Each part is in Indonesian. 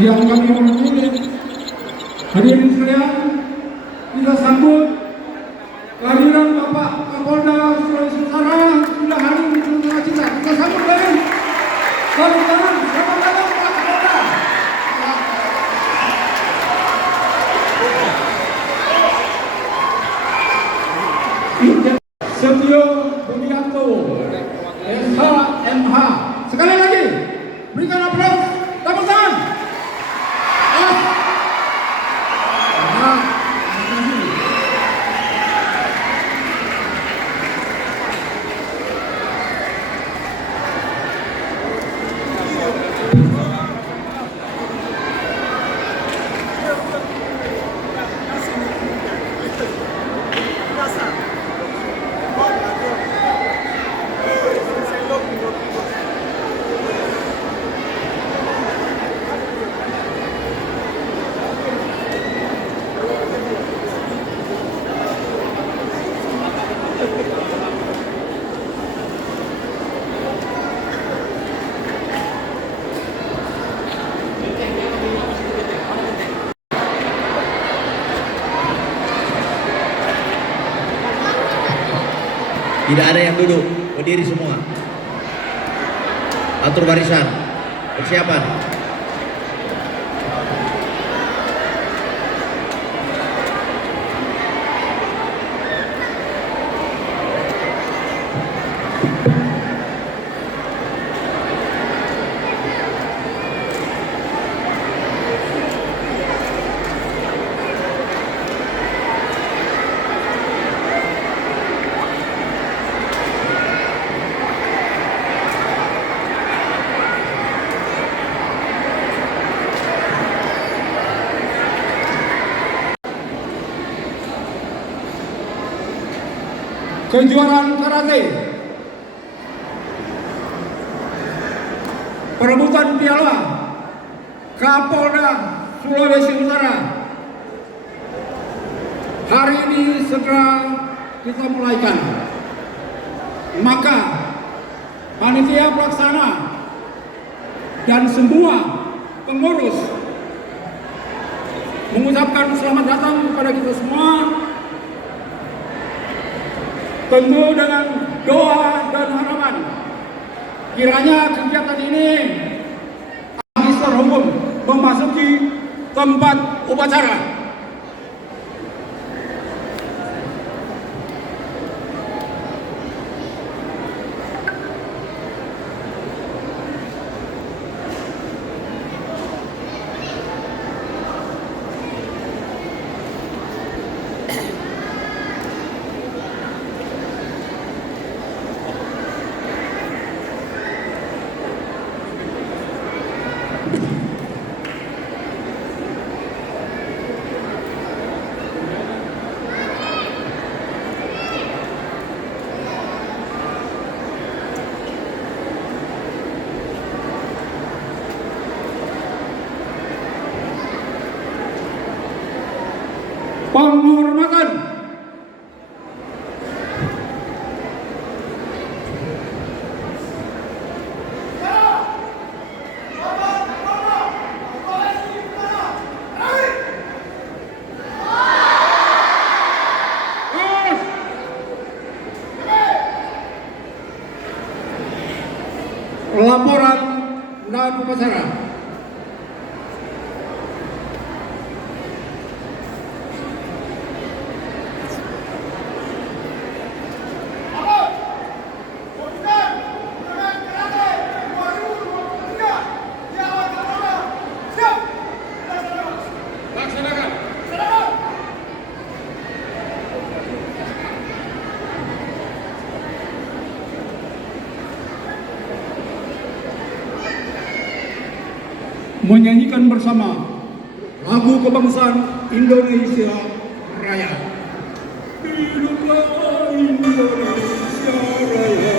yang kami hormati, hadirin sekalian, kita sambut kehadiran Bapak Kapolda Sulawesi Utara sudah hadir di tengah kita. Kita sambut dengan selamat datang Pak Kapolda. Setio Budianto, SHMH. Sekali lagi, berikan aplaus, tepuk tangan. Tidak ada yang duduk, berdiri semua. Atur barisan, persiapan. Kejuaraan karate, perebutan piala Kapolda Sulawesi Utara. Hari ini segera kita mulaikan. Maka panitia pelaksana dan semua pengurus mengucapkan selamat datang kepada kita semua. Tentu dengan doa dan harapan kiranya kegiatan ini bisa terhubung memasuki tempat upacara. Penghormatan. Laporan dan upacara. Menyanyikan bersama lagu kebangsaan Indonesia Raya. Hiduplah Indonesia Raya.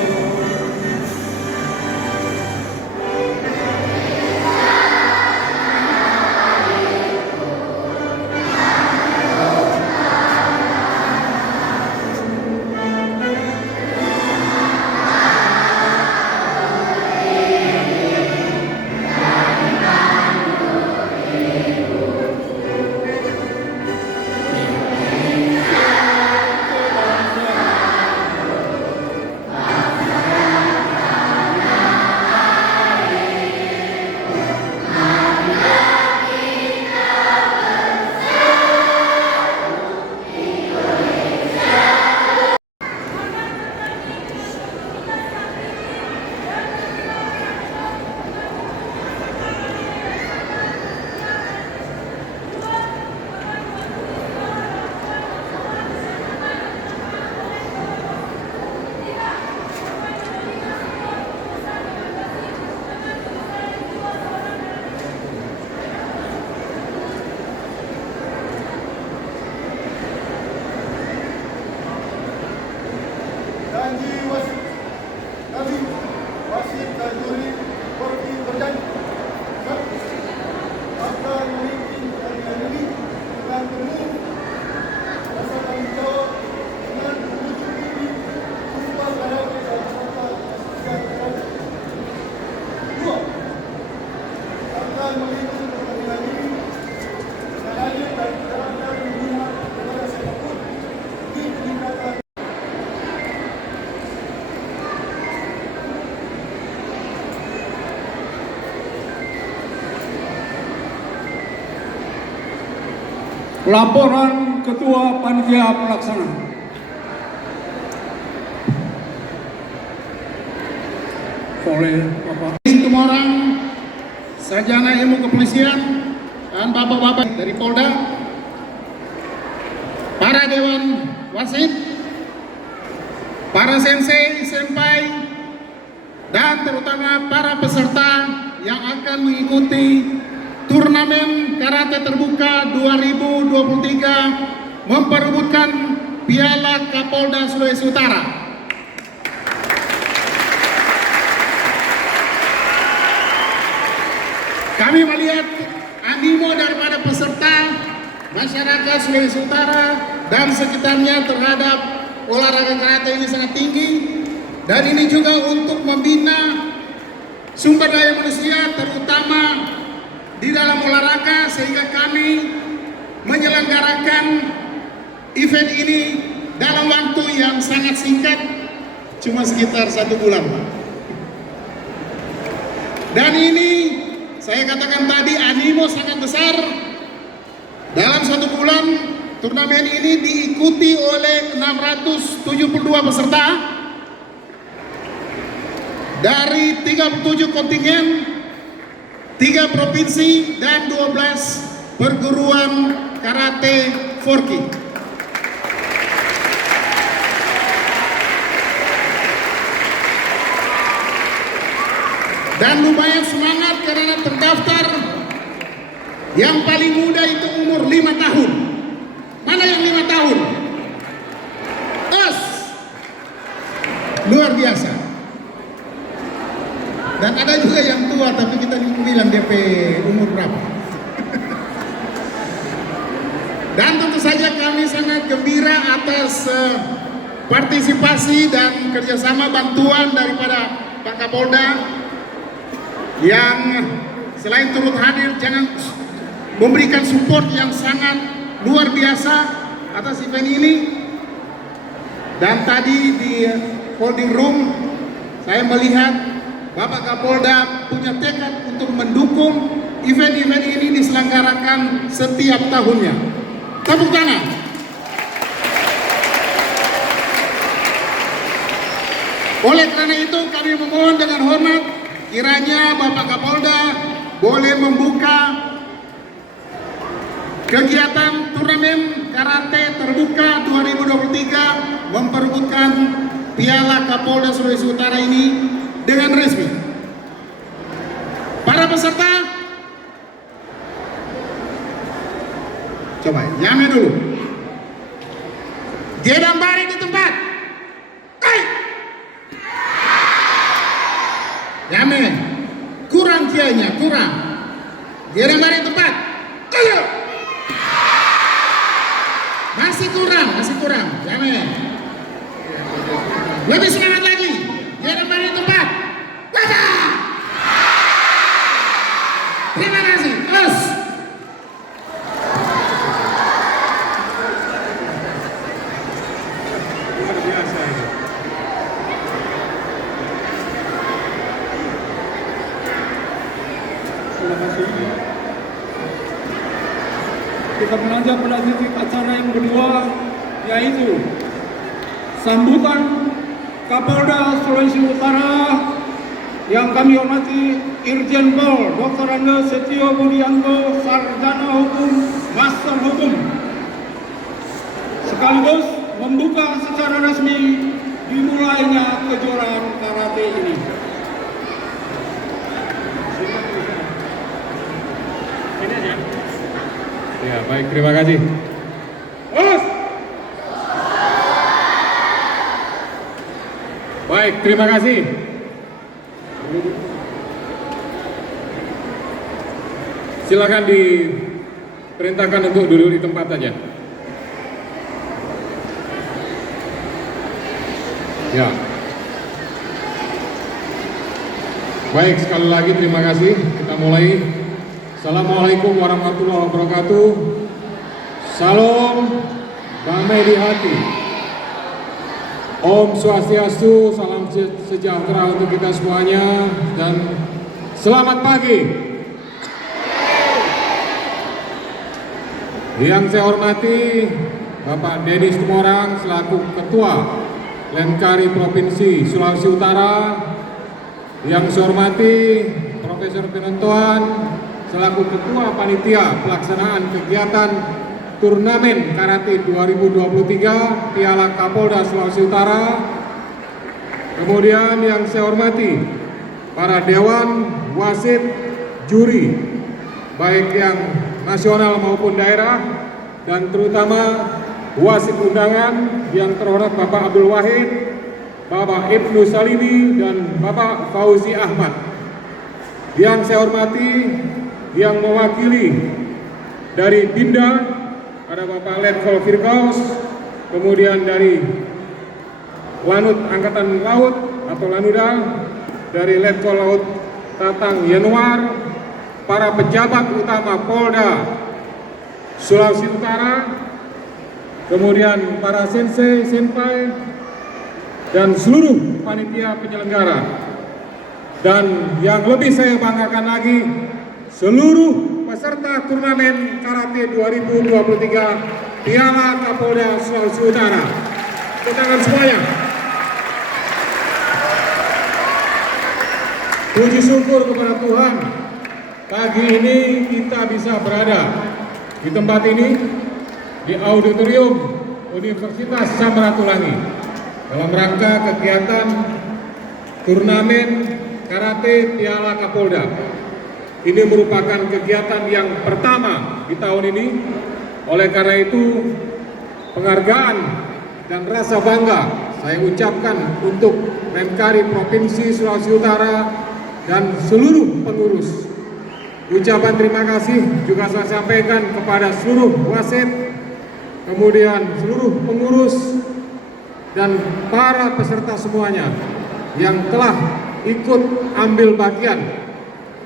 Laporan Ketua Panitia Pelaksana. Oleh Bapak Semua orang sarjana ilmu kepolisian dan bapak-bapak dari Polda, para dewan wasit, para sensei, senpai, dan terutama para peserta yang akan mengikuti turnamen karate terbuka 2023 memperebutkan Piala Kapolda Sulawesi Utara. Kami melihat animo daripada peserta masyarakat Sulawesi Utara dan sekitarnya terhadap olahraga karate ini sangat tinggi, dan ini juga untuk membina sumber daya manusia terutama di dalam olahraga, sehingga kami menyelenggarakan event ini dalam waktu yang sangat singkat, cuma sekitar 1 bulan. Dan ini saya katakan tadi, animo sangat besar. Dalam 1 bulan turnamen ini diikuti oleh 672 peserta dari 37 kontingen, 3 provinsi dan 12 perguruan karate Forky. Dan lumayan semangat karena terdaftar yang paling muda itu umur 5 tahun. Mana yang 5 tahun? Luar biasa. Dan ada juga yang tua tapi kita bilang DP umur berapa. Dan tentu saja kami sangat gembira atas partisipasi dan kerjasama bantuan daripada Pak Kapolda yang selain turut hadir jangan memberikan support yang sangat luar biasa atas event ini. Dan tadi di holding room saya melihat Bapak Kapolda punya tekad untuk mendukung event-event ini diselenggarakan setiap tahunnya. Tepuk tangan. Oleh karena itu kami memohon dengan hormat, kiranya Bapak Kapolda boleh membuka kegiatan turnamen karate terbuka 2023 memperebutkan Piala Kapolda Sulawesi Utara ini dengan resmi. Para peserta, coba nyame dulu. Jedang baring di tempat. Hai. Nyame. Kurang kiainya, kurang. Jedang baring di tempat. Ayo. Masih kurang. Nyame. Lebih semangat lagi. Jedang baring di tempat. Baca. Terima kasih. Terus. luar biasa ini. Terima kasih. Kita beranjak pada titik acara yang kedua, yaitu sambutan Kapolda Sulawesi Utara yang kami hormati Irjen Pol Dr. Andes Setio Budianto, Sarjana Hukum, Master Hukum, sekaligus membuka secara resmi dimulainya kejuaraan karate ini. Ya, baik, terima kasih. Bos! Baik, terima kasih. Silakan diperintahkan untuk duduk di tempat saja. Ya. Baik, sekali lagi terima kasih. Kita mulai. Assalamualaikum warahmatullahi wabarakatuh. Salam damai di hati. Om Swastiastu, salam sejahtera untuk kita semuanya, dan selamat pagi. Yang saya hormati Bapak Denis Tumorang selaku Ketua Lenkari Provinsi Sulawesi Utara. Yang saya hormati Profesor Pinontoan selaku Ketua Panitia Pelaksanaan Kegiatan Turnamen Karate 2023 Piala Kapolda Sulawesi Utara. Kemudian yang saya hormati para Dewan Wasit Juri, baik yang nasional maupun daerah, dan terutama wasit undangan yang terhormat Bapak Abdul Wahid, Bapak Ibnu Salimi, dan Bapak Fauzi Ahmad. Yang saya hormati yang mewakili dari Binda ada Bapak Letkol Firdaus, kemudian dari Lanut Angkatan Laut atau Lanuda, dari Letkol Laut Tatang Yanuar, para pejabat utama Polda Sulawesi Utara, kemudian para sensei, senpai, dan seluruh panitia penyelenggara. Dan yang lebih saya banggakan lagi, seluruh peserta turnamen Karate 2023 Piala Kapolda Sulawesi Utara. Tepuk tangan semuanya. Puji syukur kepada Tuhan, pagi ini kita bisa berada di tempat ini, di auditorium Universitas Samratulangi, dalam rangka kegiatan turnamen Karate Piala Kapolda. Ini merupakan kegiatan yang pertama di tahun ini. Oleh karena itu, penghargaan dan rasa bangga saya ucapkan untuk Lenkari Provinsi Sulawesi Utara dan seluruh pengurus. Ucapan terima kasih juga saya sampaikan kepada seluruh wasit, kemudian seluruh pengurus, dan para peserta semuanya yang telah ikut ambil bagian,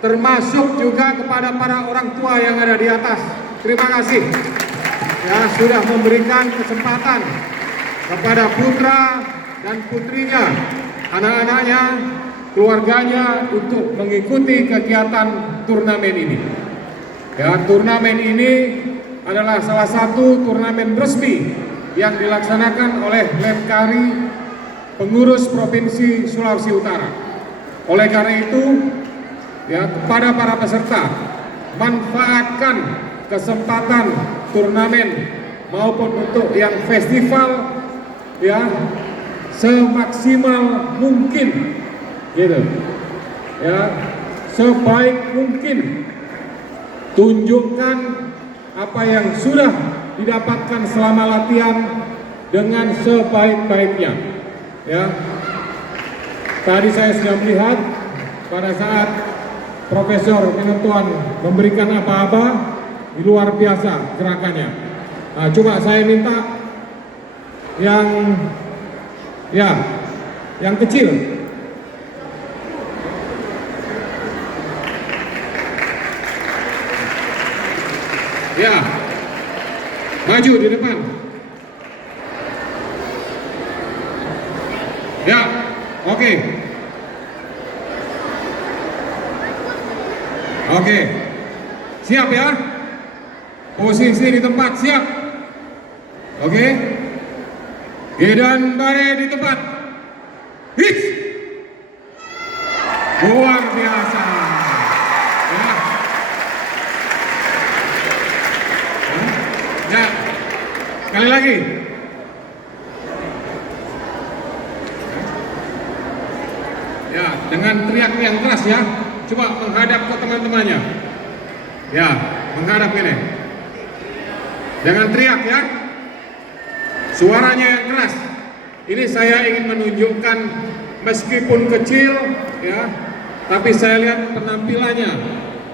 termasuk juga kepada para orang tua yang ada di atas. Terima kasih ya sudah memberikan kesempatan kepada putra dan putrinya, anak-anaknya, keluarganya untuk mengikuti kegiatan turnamen ini. Ya, turnamen ini adalah salah satu turnamen resmi yang dilaksanakan oleh Lenkari Pengurus Provinsi Sulawesi Utara. Oleh karena itu, ya, kepada para peserta, manfaatkan kesempatan turnamen maupun untuk yang festival ya semaksimal mungkin, gitu. Ya, sebaik mungkin tunjukkan apa yang sudah didapatkan selama latihan dengan sebaik-baiknya. Ya, tadi saya sudah melihat pada saat Profesor Pinontoan memberikan apa-apa, luar biasa gerakannya. Nah, cuma saya minta yang kecil. Ya, maju di depan. Ya, oke. Oke, siap ya? Posisi di tempat, siap. Oke. Gedan bare di tempat. Hits. Luar biasa. Ya. Ya. Sekali lagi. Ya, dengan teriak yang keras ya. Coba menghadap ke teman-temannya. Ya, menghadap ini. Jangan teriak ya. Suaranya yang keras. Ini saya ingin menunjukkan meskipun kecil ya, tapi saya lihat penampilannya,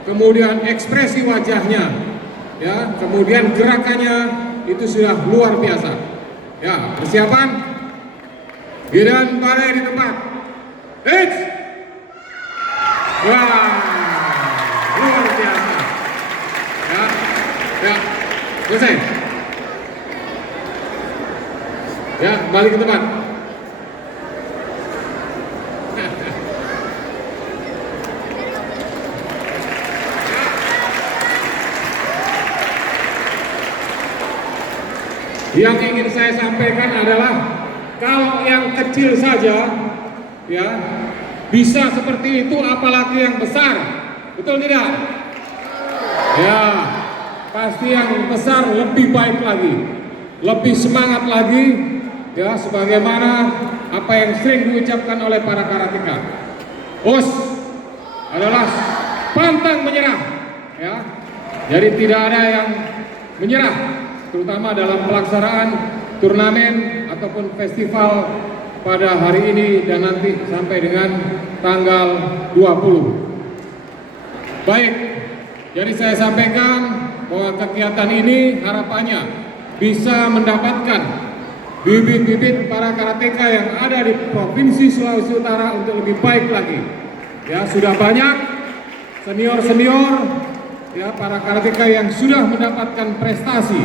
kemudian ekspresi wajahnya, ya, kemudian gerakannya itu sudah luar biasa. Ya, persiapan. Gedan bare di tempat. Hits. Wah, luar biasa. Ya, ya, selesai. Ya, balik ke tempat. Yang ingin saya sampaikan adalah kalau yang kecil saja ya bisa seperti itu, apalagi yang besar, betul tidak? Ya, pasti yang besar lebih baik lagi, lebih semangat lagi, ya sebagaimana apa yang sering diucapkan oleh para karateka. Bos adalah pantang menyerah, ya. Jadi tidak ada yang menyerah, terutama dalam pelaksanaan turnamen ataupun festival pada hari ini dan nanti sampai dengan tanggal 20. Baik, jadi saya sampaikan bahwa kegiatan ini harapannya bisa mendapatkan bibit-bibit para karateka yang ada di Provinsi Sulawesi Utara untuk lebih baik lagi. Ya, sudah banyak senior-senior ya para karateka yang sudah mendapatkan prestasi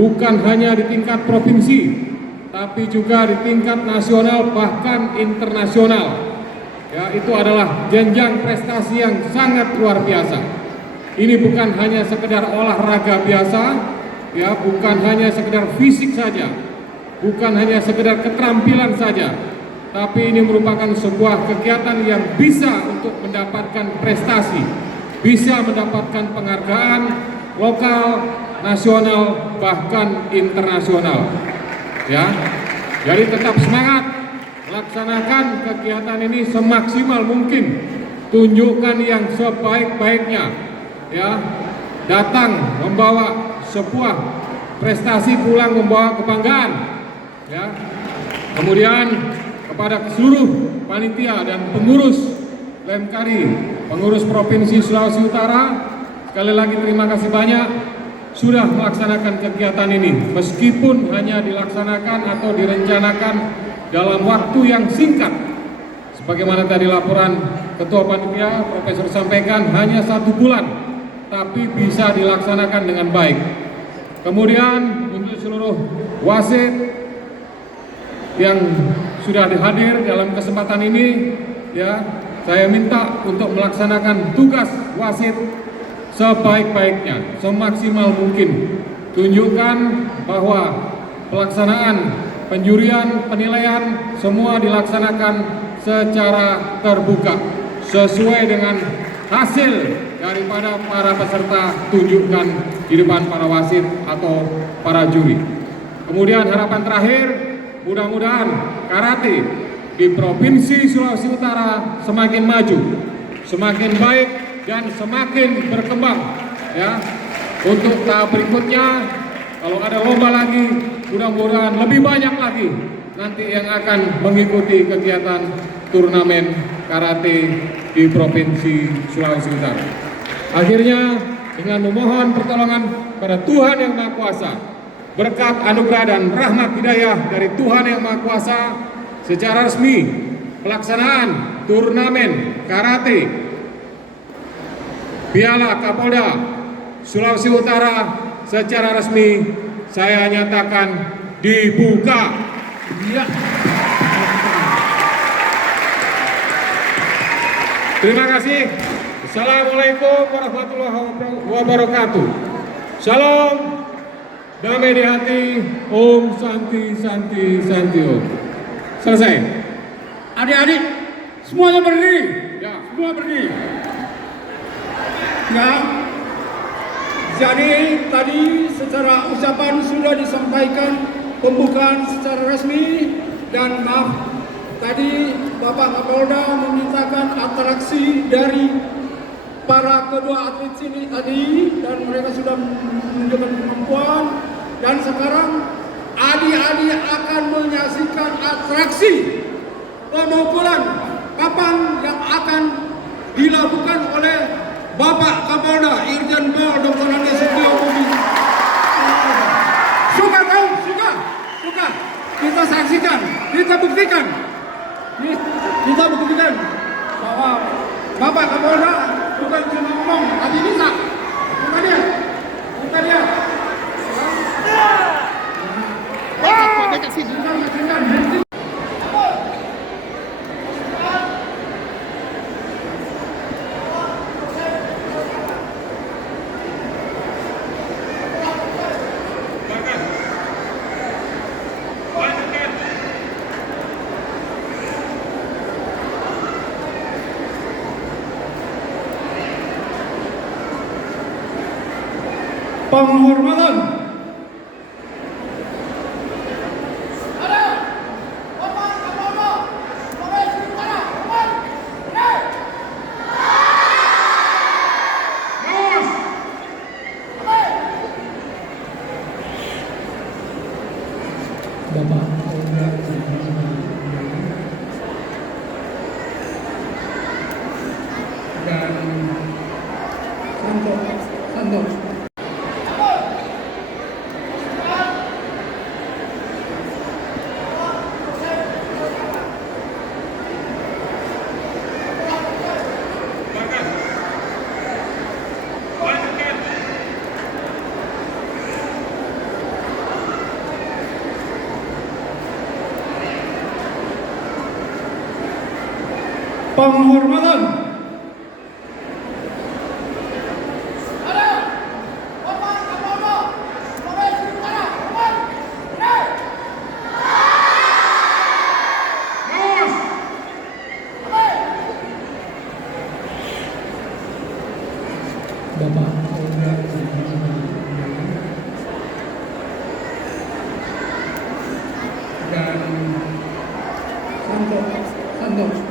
bukan hanya di tingkat provinsi tapi juga di tingkat nasional bahkan internasional. Ya, itu adalah jenjang prestasi yang sangat luar biasa. Ini bukan hanya sekedar olahraga biasa, ya, bukan hanya sekedar fisik saja, bukan hanya sekedar keterampilan saja, tapi ini merupakan sebuah kegiatan yang bisa untuk mendapatkan prestasi, bisa mendapatkan penghargaan lokal, nasional, bahkan internasional. Ya, jadi tetap semangat laksanakan kegiatan ini semaksimal mungkin, tunjukkan yang sebaik-baiknya, ya, datang membawa sebuah prestasi, pulang membawa kebanggaan, ya. Kemudian kepada seluruh panitia dan pengurus Lemkari, pengurus Provinsi Sulawesi Utara, sekali lagi terima kasih banyak sudah melaksanakan kegiatan ini, meskipun hanya dilaksanakan atau direncanakan dalam waktu yang singkat. Sebagaimana tadi laporan Ketua Panitia Profesor sampaikan, hanya 1 bulan, tapi bisa dilaksanakan dengan baik. Kemudian untuk seluruh wasit yang sudah hadir dalam kesempatan ini, ya, saya minta untuk melaksanakan tugas wasit sebaik-baiknya, semaksimal mungkin. Tunjukkan bahwa pelaksanaan penjurian, penilaian semua dilaksanakan secara terbuka sesuai dengan hasil daripada para peserta tunjukkan di depan para wasit atau para juri. Kemudian harapan terakhir, mudah-mudahan karate di Provinsi Sulawesi Utara semakin maju, semakin baik dan semakin berkembang, ya. Untuk tahap berikutnya, kalau ada lomba lagi, mudah-mudahan lebih banyak lagi nanti yang akan mengikuti kegiatan turnamen karate di Provinsi Sulawesi Utara. Akhirnya, dengan memohon pertolongan pada Tuhan Yang Maha Kuasa, berkat anugerah dan rahmat hidayah dari Tuhan Yang Maha Kuasa, secara resmi pelaksanaan turnamen karate Piala Kapolda Sulawesi Utara secara resmi saya nyatakan dibuka. Ya. Terima kasih. Assalamualaikum warahmatullahi wabarakatuh. Shalom, damai di hati, Om Santi Santi Santi Om. Selesai. Adik-adik, semuanya berdiri. Ya. Semua berdiri. Ya. Jadi tadi secara ucapan sudah disampaikan pembukaan secara resmi, dan maaf tadi Bapak Kapolda memintakan atraksi dari para kedua atlet sini tadi, dan mereka sudah menunjukkan kemampuan, dan sekarang adik-adik akan menyaksikan atraksi pemukulan papan yang akan dilakukan oleh Bapak Kapolda Irjen Pol Dr. Andi Setio Budi. Suka kau? Suka. Kita saksikan, kita buktikan bahwa Bapak Kapolda bukan cuma ngomong, tapi bisa. Bukan dia. Penghormatan. Bapak dan Santo. Penghormatan. Bapak dan Santo.